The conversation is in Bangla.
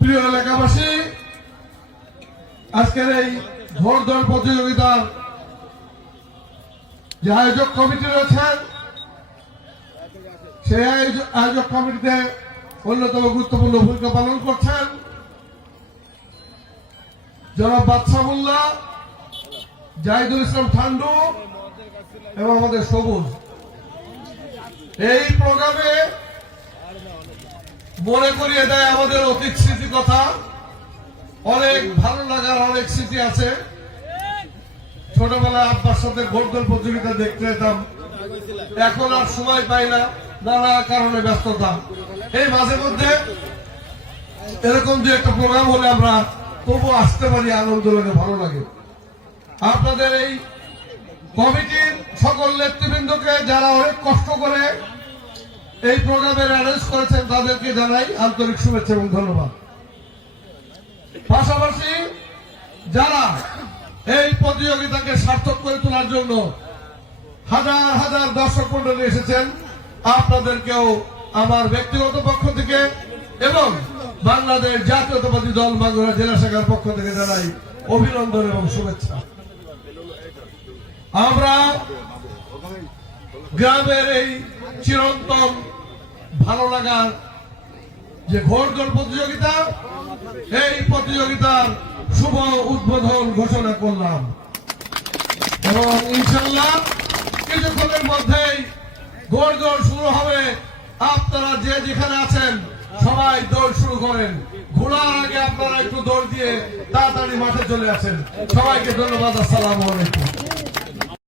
প্রিয় এলাকাবাসী, আজকের এই ঘোড়দৌড় প্রতিযোগিতার যে আয়োজক কমিটি রয়েছেন, সেই আয়োজক কমিটিতে অন্যতম গুরুত্বপূর্ণ ভূমিকা পালন করছেন জনাব বাদশাহ মোল্লা, জাহিদুল ইসলাম ঠান্ডু এবং আমাদের সবুজ। এই প্রোগ্রামে মনে করিয়ে দেয় আমাদের অতীত স্মৃতি কথা। অনেক ভালো লাগার অনেক স্মৃতি আছে। ছোটবেলায় আব্বার সাথে ঘোড়দৌড় প্রতিযোগিতা দেখতে যেতাম, এখন আর সময় পাই না, নানা কারণে ব্যস্ততা। এই মাঝে মধ্যে এরকম যে একটা প্রোগ্রাম হলে আমরা তবু আসতে পারি, আনন্দ লাগে, ভালো লাগে। আপনাদের এই কমিটির সকল নেতৃবৃন্দকে যারা অনেক কষ্ট করে এই প্রোগ্রামের অ্যারেঞ্জ করেছেন, তাদেরকে জানাই আন্তরিক শুভেচ্ছা এবং ধন্যবাদ। পাশাপাশি যারা এই প্রতিযোগিতাকে সার্থক করে তোলার জন্য হাজার হাজার দর্শক মন্ডলী এসেছেন, আপনাদেরকেও আমার ব্যক্তিগত পক্ষ থেকে এবং বাংলাদেশ জাতীয়তাবাদী দল মাগুরা জেলা শাখার পক্ষ থেকে জানাই অভিনন্দন এবং শুভেচ্ছা। আমরা গ্রামের এই চিরন্তন ভালো লাগার যে ঘোড়দৌড় প্রতিযোগিতা, এই প্রতিযোগিতার শুভ উদ্বোধন ঘোষণা করলাম এবং ইনশাল্লাহ কিছুক্ষণের মধ্যেই ঘোড়দৌড় শুরু হবে। আপনারা যে যেখানে আছেন সবাই দৌড় শুরু করেন। ঘোড়ার আগে আপনারা একটু দৌড় দিয়ে তাড়াতাড়ি মাঠে চলে আসেন। সবাইকে ধন্যবাদ। আসসালামু আলাইকুম।